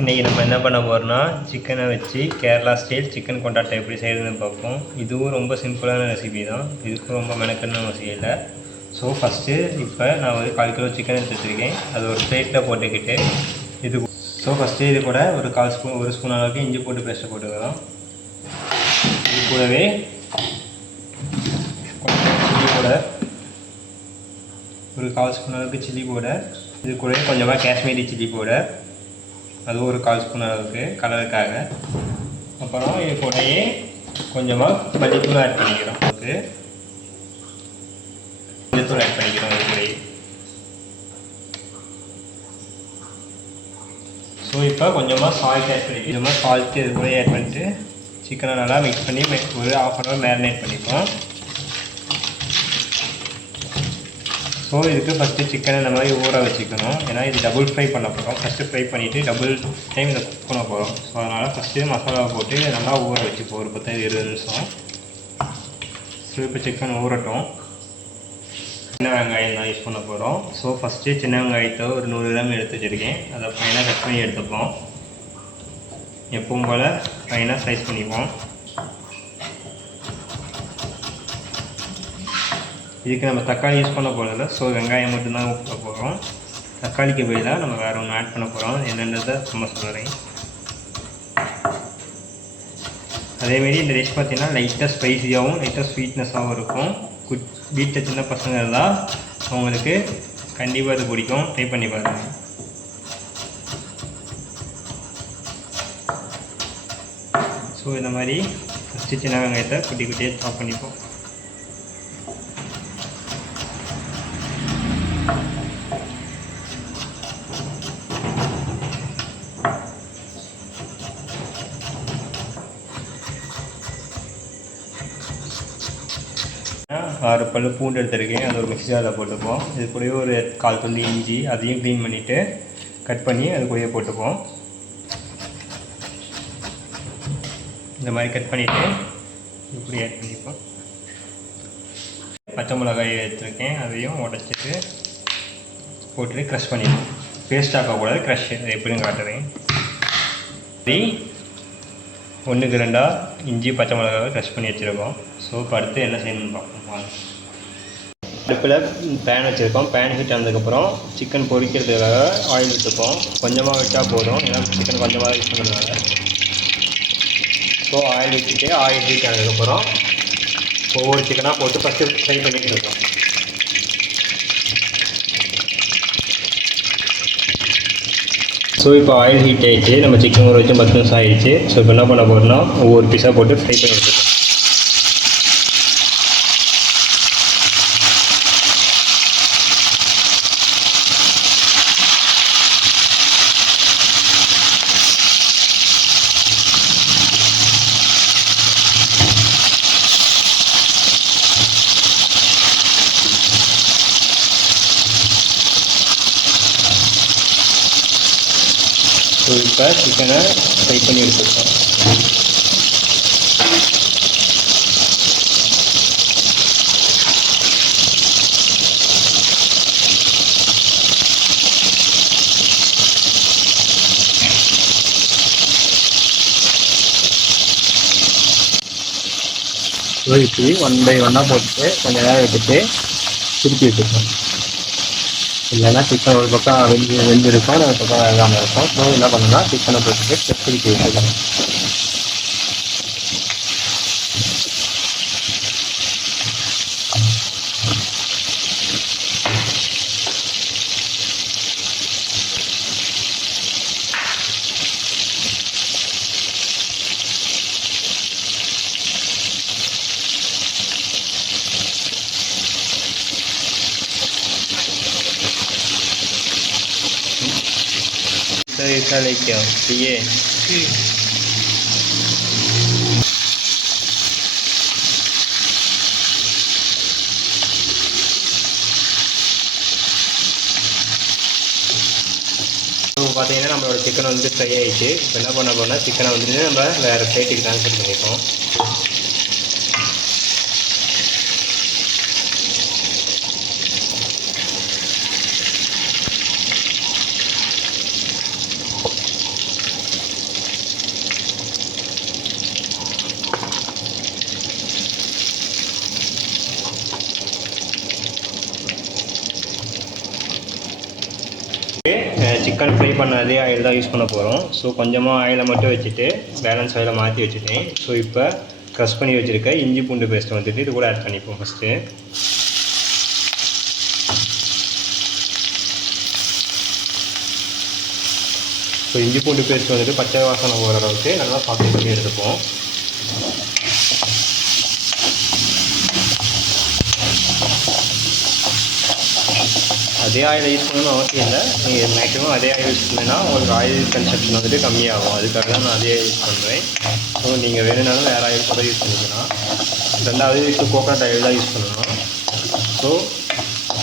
இன்றைக்கி நம்ம என்ன பண்ண போகிறோம்னா சிக்கனை வச்சு கேரளா ஸ்டைல் சிக்கன் கொண்டாட்டம் எப்படி செய்கிறதுன்னு பார்ப்போம். இதுவும் ரொம்ப சிம்பிளான ரெசிபி தான், இதுக்கும் ரொம்ப மெனக்கென்னு அவசியம் இல்லை. ஸோ ஃபஸ்ட்டு இப்போ நான் ஒரு 1/4 கிலோ சிக்கன் எடுத்து வச்சுருக்கேன். அது ஒரு பிளேட்டில் போட்டுக்கிட்டு இது கூட ஒரு 1 ஸ்பூன் அளவுக்கு இஞ்சி போட்டு பேஸ்ட்டு போட்டுக்கிறோம். இது கூடவே சில்லி பவுடர், ஒரு 1/4 ஸ்பூன் அளவுக்கு சில்லி பவுடர், இது கூடவே கொஞ்சமாக காஷ்மீரி சில்லி பவுடர், அது ஒரு 1/4 ஸ்பூன் அளவுக்கு கலருக்காக. அப்புறம் இது கூடயே கொஞ்சமாக மல்லித்தூள் ஆட் பண்ணிக்கிறோம். அதுக்கு மல்லித்தூள் ஆட் பண்ணிக்கிறோம். இது கூடயே ஸோ இப்போ கொஞ்சமாக சால்ட் ஆட் பண்ணிட்டு இது கூட ஆட் பண்ணிட்டு சிக்கனை நல்லா மிக்ஸ் பண்ணி ஒரு 1/2 அன் ஹவர் மேரினேட் பண்ணிப்போம். ஸோ இதுக்கு ஃபஸ்ட்டு சிக்கனை இந்த மாதிரி ஊற வச்சுக்கணும். ஏன்னா இது டபுள் ஃப்ரை பண்ண போகிறோம். ஃபஸ்ட்டு ஃப்ரை பண்ணிவிட்டு டபுள் டைம் இதை குக் பண்ண போகிறோம். ஸோ அதனால் ஃபஸ்ட்டு மசாலாவை போட்டு நல்லா ஊற வச்சுப்போம் ஒரு 10-20 நிமிஷம். ஸோ இப்போ சிக்கன் ஊறட்டும். சின்ன வெங்காயம் தான் யூஸ் பண்ண போகிறோம். ஸோ ஃபஸ்ட்டு சின்ன வெங்காயத்தை ஒரு 100 கிராம் எடுத்து வச்சுருக்கேன். அதை ஃபைனாக கட் பண்ணி எடுத்துப்போம். எப்பவும் போல் ஃபைனாக ஸ்லைஸ் பண்ணிப்போம். இதுக்கு நம்ம தக்காளி யூஸ் பண்ண போகிறதில்ல. ஸோ வெங்காயம் மட்டும்தான் ஊற்ற போகிறோம். தக்காளிக்கு பதிலாக நம்ம வேறு ஒன்று ஆட் பண்ண போகிறோம். என்னென்னதை சும்மா சொல்கிறேன். அதேமாரி இந்த டிஷ் பார்த்திங்கன்னா லைட்டாக ஸ்பைஸியாகவும் லைட்டாக ஸ்வீட்னஸாகவும் இருக்கும். வீட்டில் சின்ன பசங்க இருந்தால் அவங்களுக்கு கண்டிப்பாக இது பிடிக்கும். ட்ரை பண்ணி பாருங்கள். ஸோ இந்த மாதிரி ஃபஸ்ட்டு சின்ன வெங்காயத்தை குட்டி குட்டியாக சாப் பண்ணிப்போம். ஆறு பல் பூண்டு எடுத்துருக்கேன். அது ஒரு மிக்ஸி ஜாரில் போட்டுப்போம். இது கூடவே ஒரு 1/4 துண்டு இஞ்சி, அதையும் க்ளீன் பண்ணிவிட்டு கட் பண்ணி அது கூடயே போட்டுப்போம். இந்த மாதிரி கட் பண்ணிவிட்டு இது கூட ஆட் பண்ணிப்போம். பச்சை மிளகாய் எடுத்துருக்கேன். அதையும் உடச்சிட்டு போட்டுட்டு க்ரஷ் பண்ணிப்போம். பேஸ்ட் ஆக்கக்கூடாது, க்ரஷ். அது எப்படின்னு காட்டுறேன். 1க்கு 2 இஞ்சி பச்சை மிளகாவை க்ரஷ் பண்ணி வச்சுருக்கோம். ஸோ இப்போ அடுத்து என்ன செய்யணும்னு பார்ப்போம். அடுப்பில் பேன் வச்சுருக்கோம். பேன் ஹீட் ஆனதுக்கப்புறம் சிக்கன் பொரிக்கிறதுக்காக ஆயில் விட்டுப்போம். கொஞ்சமாக விட்டால் போதும், ஏன்னா சிக்கன் கொஞ்சமாக யூஸ் பண்ணுறதுனால. ஸோ ஆயில் வச்சுட்டு ஆயில் ஹீட் ஆனதுக்கப்புறம் ஒவ்வொரு சிக்கனாக போட்டு ஃபஸ்ட்டு ஃப்ரை பண்ணிட்டு இருக்கோம். ஸோ இப்போ ஆயில் ஹீட் ஆகிடுச்சு. நம்ம சிக்கன் ஊற வச்சு 10 நிமிஷம் ஆகிடுச்சு. ஸோ இப்போ என்ன பண்ண போகிறோம்னா ஒவ்வொரு பீஸாக போட்டு ஃப்ரை பண்ணி வச்சுருக்கோம். ஸோ இப்போ சிக்கனை ஃப்ரை பண்ணி எடுத்துருக்கோம். ஸோ இப்படி 1 பை 1 போட்டுட்டு கொஞ்சம் நேரம் எடுத்துட்டு திருப்பி வச்சுருக்கோம். இல்லைன்னா சிக்கன் ஒரு பக்கம் வெந்திருக்கும், ஒரு பக்கம் வேகாமல் இருக்கும். ஸோ என்ன பண்ணணும்னா சிக்கனை போட்டுட்டு திருப்பி வச்சுக்கலாம். ऐसा लेके आओ तो ये பார்த்தீங்கன்னா நம்மளோட சிக்கன் வந்து ஃப்ரை ஆகிடுச்சு. இப்போ என்ன பண்ண போனால் சிக்கனை வந்துட்டு நம்ம வேறு பிளேட்டுக்கு ட்ரான்ஸ்ஃபர் பண்ணிப்போம். சிக்கன் ஃப்ரை பண்ண அதே ஆயில் தான் யூஸ் பண்ண போகிறோம். ஸோ கொஞ்சமாக ஆயிலை மட்டும் வச்சுட்டு பேலன்ஸ் ஆயிலை மாற்றி வச்சுட்டேன். ஸோ இப்போ க்ரஷ் பண்ணி வச்சுருக்க இஞ்சி பூண்டு பேஸ்ட் வந்துட்டு இது கூட ஆட் பண்ணிப்போம் ஃபஸ்ட்டு. ஸோ இஞ்சி பூண்டு பேஸ்ட் வந்துட்டு பச்சை வாசனை போகிற அளவுக்கு நல்லா சாப்பிட்டு பண்ணி எடுத்துப்போம். அதே ஆயில் யூஸ் பண்ணணும்னு அவசியம் இல்லை. நீங்கள் மேக்ஸிமம் அதே ஆயில் யூஸ் பண்ணிங்கன்னா உங்களுக்கு ஆயில் கன்சப்ஷன் வந்துட்டு கம்மியாகும். அதுக்காக தான் நான் அதே யூஸ் பண்ணுறேன். ஸோ நீங்கள் வேணும்னாலும் வேறு ஆயில் கூட யூஸ் பண்ணிக்கலாம். ரெண்டாவது கோகோனட் ஆயில் தான் யூஸ் பண்ணணும். ஸோ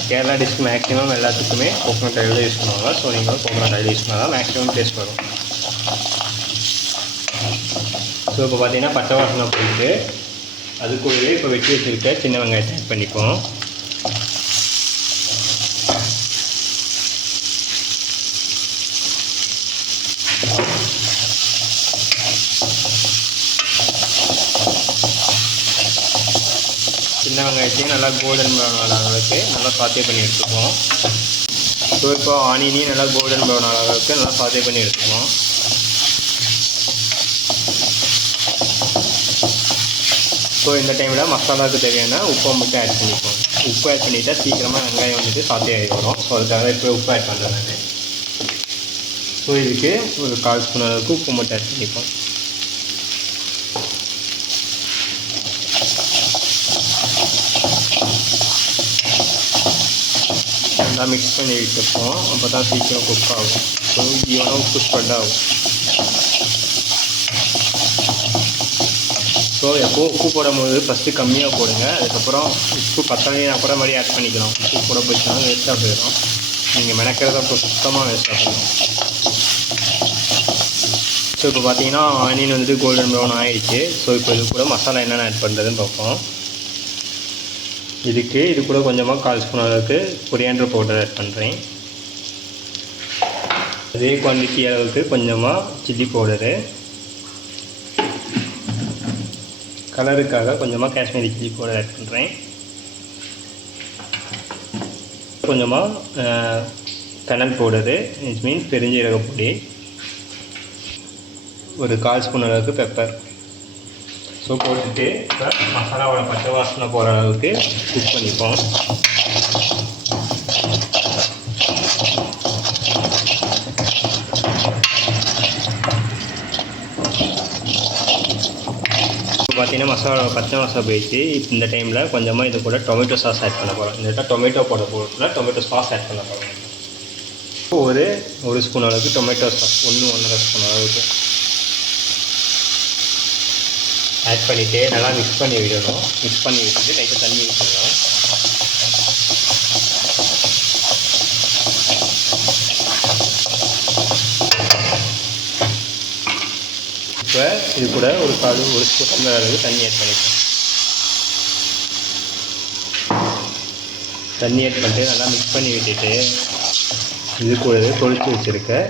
கேரளா டிஷ்க்கு மேக்ஸிமம் எல்லாத்துக்குமே கோகோனட் ஆயில் தான் யூஸ் பண்ணுவாங்க. ஸோ நீங்கள் கோகோனட் ஆயில் யூஸ் பண்ணால் தான் மேக்ஸிமம் டேஸ்ட் வரும். ஸோ இப்போ பார்த்தீங்கன்னா பச்சை வாசனை போயிட்டு அதுக்குள்ளேயே இப்போ வெட்டி வச்சுருக்க சின்ன வெங்காயத்தை ஆட் பண்ணிப்போம். சின்ன வெங்காயத்தையும் நல்லா கோல்டன் ப்ரௌன் அளவுக்கு நல்லா சாத்தே பண்ணி எடுத்துக்குவோம். ஸோ இப்போ ஆனியனையும் நல்லா கோல்டன் ப்ரௌன் அளவுக்கு நல்லா சாத்தே பண்ணி எடுத்துக்குவோம். ஸோ இந்த டைமில் மசாலாவுக்கு தேவையான உப்பை மட்டும் ஆட் பண்ணிப்போம். உப்பு ஆட் பண்ணிவிட்டால் சீக்கிரமாக வெங்காயம் வந்துட்டு சாத்தே ஆகி வரும். ஸோ அதுக்காக இப்போ உப்பு ஆட் பண்ணுறேன் நான். ஸோ இதுக்கு ஒரு 1/4 ஸ்பூன் அளவுக்கு உப்பு மட்டும் ஆட் பண்ணிப்போம். நல்லா மிக்ஸ் பண்ணி வச்சுருப்போம். அப்போ தான் சீக்கிரம் குக் ஆகும். ஸோ ஈவனாக உப்பு ஸ்ப்ரெட் ஆகும். ஸோ எப்போது உப்பு போடும்போது ஃபஸ்ட்டு கம்மியாக போடுங்க. அதுக்கப்புறம் உப்பு பத்தலைனா கூட மாதிரி ஆட் பண்ணிக்கலாம். உப்பு போட போயிடுச்சுன்னா வேஸ்ட்டாக போயிடும். நீங்கள் மெனக்கிறத இப்போ சுத்தமாக வேஸ்ட்டாக போயிடும். ஸோ இப்போ பார்த்தீங்கன்னா ஆனியன் வந்துட்டு கோல்டன் ப்ரௌன் ஆகிடுச்சு. ஸோ இப்போ இது கூட மசாலா என்னென்ன ஆட் பண்ணுறதுன்னு பார்ப்போம். இது கூட கொஞ்சமாக 1/4 ஸ்பூன் அளவுக்கு கொரியாண்டர் பவுடர் ஆட் பண்ணுறேன். அதே குவான்டிட்டி அளவுக்கு கொஞ்சமாக சில்லி பவுடரு, கலருக்காக கொஞ்சமாக காஷ்மீரி சில்லி பவுடர் ஆட் பண்ணுறேன். கொஞ்சமாக கனல் பவுடரு, இட்ஸ் மீன்ஸ் பெருஞ்சீரக பொடி, ஒரு 1/4 ஸ்பூன் அளவுக்கு பெப்பர். ஸோ போட்டுட்டு இப்போ மசாலாவோட பச்சை வாசனை போகிற அளவுக்கு குக் பண்ணிப்போம். இப்போ பார்த்தீங்கன்னா பச்சை வாசனை போயிடுச்சு. இந்த டைமில் கொஞ்சமாக இது கூட டொமேட்டோ சாஸ் ஆட் பண்ண போகிறோம். இந்த டொமேட்டோ போட போகிறதுல டொமேட்டோ சாஸ் ஆட் பண்ண போகிறோம். ஒரு ஸ்பூன் அளவுக்கு டொமேட்டோ சாஸ், 1-1.5 ஸ்பூன் அளவுக்கு ஆட் பண்ணிவிட்டு நல்லா மிக்ஸ் பண்ணி விடணும். மிக்ஸ் பண்ணி விட்டுட்டு லைட்டாக தண்ணி ஊற்றணும். இப்போ இது கூட ஒரு ஸ்பூன் அளவு தண்ணி ஆட் பண்ணிப்போம். தண்ணி ஆட் பண்ணிட்டு நல்லா மிக்ஸ் பண்ணி விட்டுட்டு இது கூட தொளிச்சு வச்சுருக்க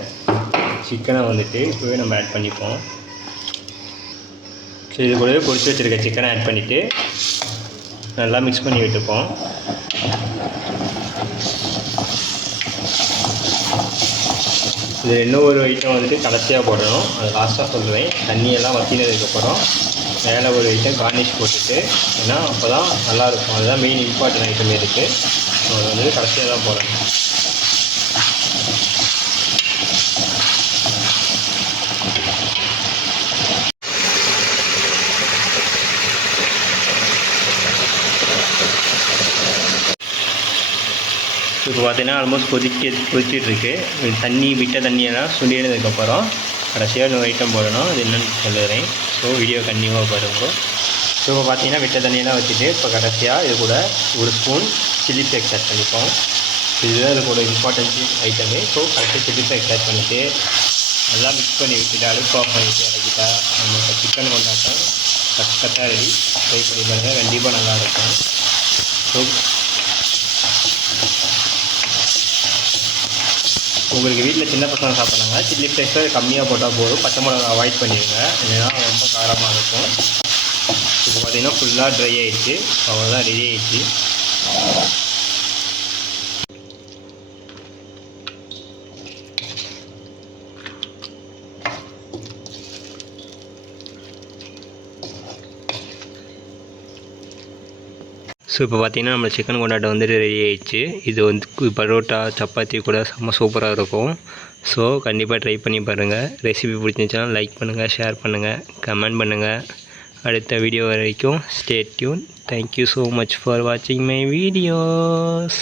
சிக்கனை வந்துட்டு இப்போவே நம்ம ஆட் பண்ணிப்போம். ஸோ இது கூடவே பொரிச்சு வச்சுருக்க சிக்கனை ஆட் பண்ணிவிட்டு நல்லா மிக்ஸ் பண்ணி விட்டுப்போம். இது இன்னும் ஒரு ஐட்டம் வந்துட்டு கடைசியாக போடணும். அது லாஸ்ட்டாக சொல்லுவேன். தண்ணியெல்லாம் வற்றினதுக்கப்புறம் மேலே ஒரு ஐட்டம் கார்னிஷ் போட்டுட்டு, ஏன்னா அப்போ தான் நல்லாயிருக்கும். அதுதான் மெயின் இம்பார்ட்டன்ட் ஐட்டம் இருக்குது. ஸோ அது வந்துட்டு கடைசியாக தான் போடணும். இப்போ பார்த்தீங்கன்னா ஆல்மோஸ்ட் கொதிச்சிட்ருக்கு. தண்ணி விட்ட தண்ணியெல்லாம் சுண்டினதுக்கப்புறம் கடைசியாக இன்னொரு ஐட்டம் போடணும். அது என்னென்னு சொல்லுறேன். ஸோ வீடியோ கண்டிப்பாக பாருங்க. ஸோ இப்போ பார்த்தீங்கன்னா விட்ட தண்ணியெல்லாம் வச்சுட்டு இப்போ கடைசியாக இது கூட ஒரு ஸ்பூன் சில்லி ஃப்ளேக்ஸ் ஆட் பண்ணிப்போம். இதுதான் இது கூட இம்பார்ட்டன்ட் ஐட்டமே. ஸோ கடைசியாக சில்லி ஃப்ளேக்ஸ் ஆட் பண்ணிவிட்டு நல்லா மிக்ஸ் பண்ணி விட்டுட்டு அடுப்பு ஆஃப் பண்ணிவிட்டு இறக்கிட்டா நம்ம சிக்கன் கொண்டாட்டம் கரெக்டாக ரெடி. ட்ரை பண்ணி பாருங்கள், கண்டிப்பாக நல்லாயிருக்கும். ஸோ உங்களுக்கு வீட்டில் சின்ன பசங்க சாப்பிட்றாங்க, சில்லி ஃப்ளேக்ஸை கம்மியாக போட்டால் போதும். பச்சை மிளகா அவாய்ட் பண்ணிடுங்க, இல்லைன்னா ரொம்ப காரமாக இருக்கும். இப்போ பார்த்தீங்கன்னா ஃபுல்லாக ட்ரை ஆகிடுச்சு. அவ்வளோதான், ரெடி ஆகிடுச்சு. ஸோ இப்போ பார்த்தீங்கன்னா நம்ம சிக்கன் கொண்டாட்டம் வந்துட்டு ரெடி ஆயிடுச்சு. இது வந்து பரோட்டா சப்பாத்தி கூட செம்ம சூப்பராக இருக்கும். ஸோ கண்டிப்பாக ட்ரை பண்ணி பாருங்கள். ரெசிபி பிடிச்சிருந்துச்சுன்னா லைக் பண்ணுங்கள், ஷேர் பண்ணுங்கள், கமெண்ட் பண்ணுங்கள். அடுத்த வீடியோ வரைக்கும் stay tune. Thank you so much for வாட்சிங் மை வீடியோஸ்.